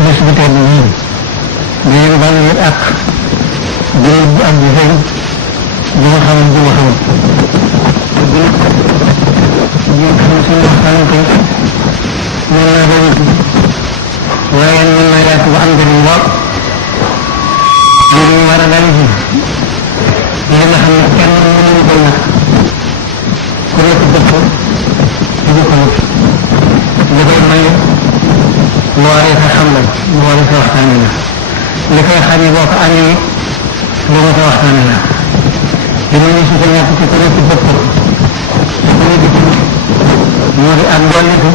bés bu tedd nii dañu baal leen ak jël bu am bi feeñ bu ma xamal bu ma xamal ñu xam suñu waxtaan ko mën naa doon waaye mën naa yaatu ba am njëriñ lool ñu war a dal ci li nga xam ne kenn mënuñu ko ñàkk ku nekk dëpp du ko wut li koy may lu waree sa xam la lu waree sa waxtaane la li koy xañe boo ko amee lu ma ko waxtaane la dina ñu si ko ñàkk ci ku nekk dëpp su ko nekk moo di ak dolliku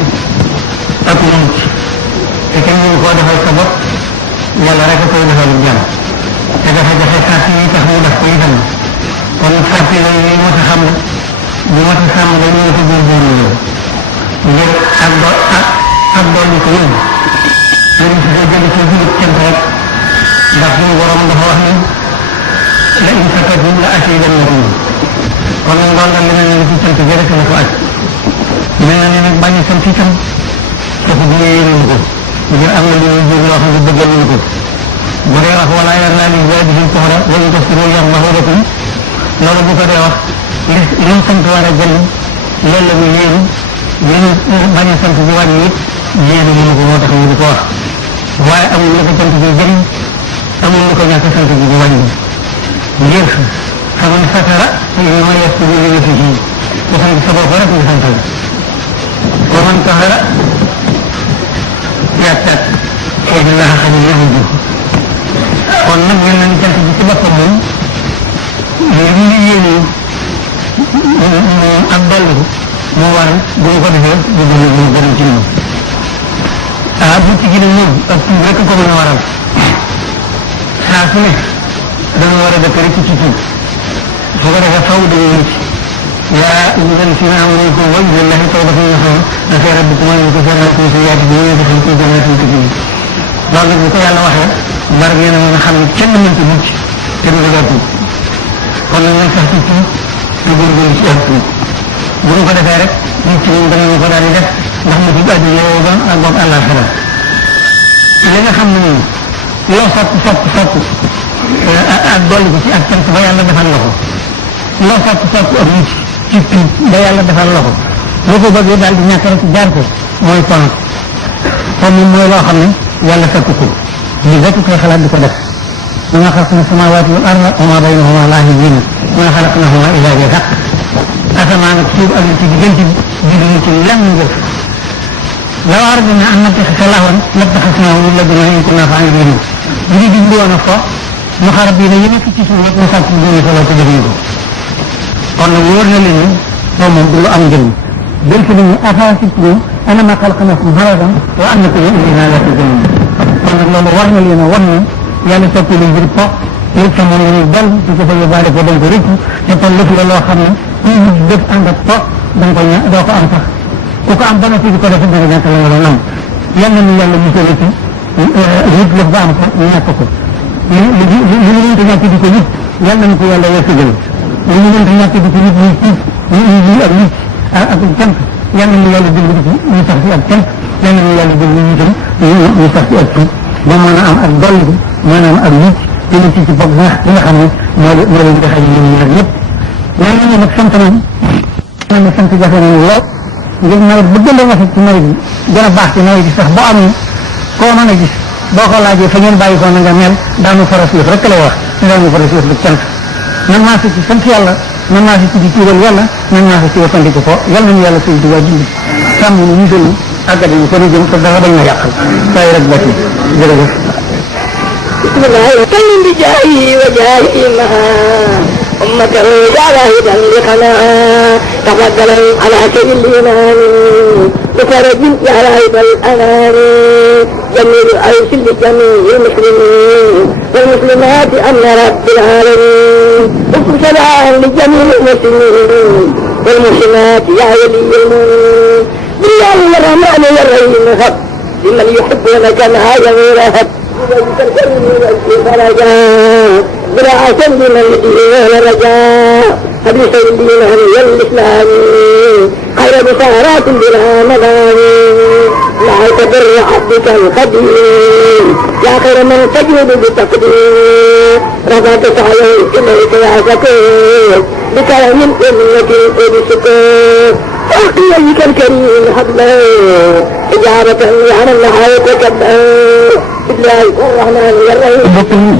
ak mucc te kenn mënu koo defal sa bopp yàlla rek a koy defal jàmm te dafa joxe sàrt yi tax mu def ko itam kon sàrt yooyu yi moo xam ne bu ma ci sàmm la ñu ko góorgóorlu yow ngir ak dolli ko yow ñu si ko jëli ci jullit cant rek ndax suñu borom dafa wax ne la in shakartum la azidannakum kon nag loolu li mel ne ci cant bi rek la ko aj mel na ne nag bañ a sant itam dafa bëggee yéene ko ngir am na lu ñuy jóg loo xam ne bëggal ñu ko bu dee wax wala yar naa ni waaye di soxla wala ko si yar ma walakum loolu bu ko dee wax li mu sant war a jënd loolu la muy yéene li mu bañ a sant bu wàññi it yéene mënu ko moo tax ñu di ko wax waaye amul lu ko sant bi jëriñ amul lu ko ñàkk sant bi bu wàññi ngir xamal satara ñu ma yes ñu ñu fi ci ko sant sa bopp rek ñu sant la ko man taxara yaat xëy na laa xam ne yëngu kon nag mel na ni cant bi ci boppam moom li ñu yéene ak dolli moo waral bu ñu ko defee bu ñu gën ci ñoom bu ci gën a ñëw ak tuub rek ko mën a waral saa su ne dana war a dëkk rek ci tuub su ko defee faw dañuy mucc yaa ayyuhal lazina aamanu tuubu ilallaahi tawbatan nasuuhan asaa rabbukum an yukaffiran ankum sayyi'aatikum wa yudkhilkum jannaatin tajrii loolu nag bu ko yàlla waxee bar ngeen a mën a xam ne kenn mënta mucc te du ko tuub kon nag nañ sax ci tuub te góorgóorlu ci ak tuub bu ñu ko defee rek mucc moom danañu ko daal di def ndax mu tudd àddina yow ba ak boog àllaaxira li nga xam ne nii loo sopp ak dolli ko ci ak cant ba yàlla defal la ko loo sopp ak mucc ci tuub ba yàlla defal la ko boo ko bëggee daal di ñàkk rek jaar ko mooy ponk kon moom mooy loo xam ne yàlla sakku ko lii rek koy xalaat di ko def ma xalaqna samaawaati wal arda wa maa baynahumaa laa'ibiin maa xalaqnaahumaa illaa bil haqq asamaan ak suuf ak li ci diggante bi ñu ci lenn ngir law aradnaa an nattaxida lahwan lattaxadnaahu min ladunnaa in kunnaa faailiin bu ñu jublu woon a fo mu xarab bii ne yëpp ci suuf rek mu sàkk bu ñu solo te defuñu ko kon nag wóor na leen ni moom moom du lu am njëriñ béykat yi ñu afaasittum annamaa xalaqnaakum abasan wa annakum ilaynaa laa turja'uun kon nag loolu war na leen a wan ne yàlla soppi lu ngir po léegi sa moom la ñuy dal di ko fa yóbbaale ko dañ ko rëcc te kon lépp la loo xam ne kuy wut def ànd ak po da nga ko doo ko am sax ku ko am ba noppi di ko def danga ñàkk la nga doon am yal na ñu yàlla musal ci wut lëf ba am ko ñàkk ko li ñu mënta ñàkk di ko wut yal nañu ko yàlla wërsëgal li ñu mënta ñàkk di ko wut muy tiit lii ak nit ak cant yal nañu yàlla dimbali ci ñu sax ci ak cant yal nañu yàlla dimbali ñu itam ñu sax ci ak tuub ba mën a am ak dolli ko maanaam ak nit te nit ci bopp bi nga xam ne moo leen di xaj ñoom ñaar ñëpp yàlla nañu nag sant nañ ne sant jafe nañu lool ngir nawet bu gën a rafet ci nawet bi gën a baax ci nawet bi sax boo amee koo mën a gis boo ko laajee fa ngeen bàyyi ko na nga mel daanu faral suuf rek lay wax daanu faral suuf bi cant nan maa si ci sant yàlla nan maa si ci di tuubal yàlla nan maa si ci wafandiku ko yal nañu yàlla suy duwaa dindi sàmm ñu ñu dëlu àggati ñu ko nu jëm te dara bañ na yàqal saa rek bati jërëjëf كلم بجاهي وجاهي معا أمته جاهدا لقناعا تفضلا على سبيل الإيمان بفرج يا راهب الأنام جميل عيش لجميع المسلمين والمسلمات أمن رب العالمين اكتب سلام لجميع المسلمين والمسلمات يا ولي المؤمنين بالله الرحمن الرحيم هب لمن يحبونك مع جميل هب برعاة لمن الدين رجاء حديث الدين هي الإسلام خير بشارات بلا مدام لا تبر عبدك القديم يا خير من تجود بتقدير رفعت سعيه اليك يا شكور بكرم انك بشكور وحييك الكريم حبله إجابة عن النهاية كبه بسم الله الرحمن الرحيم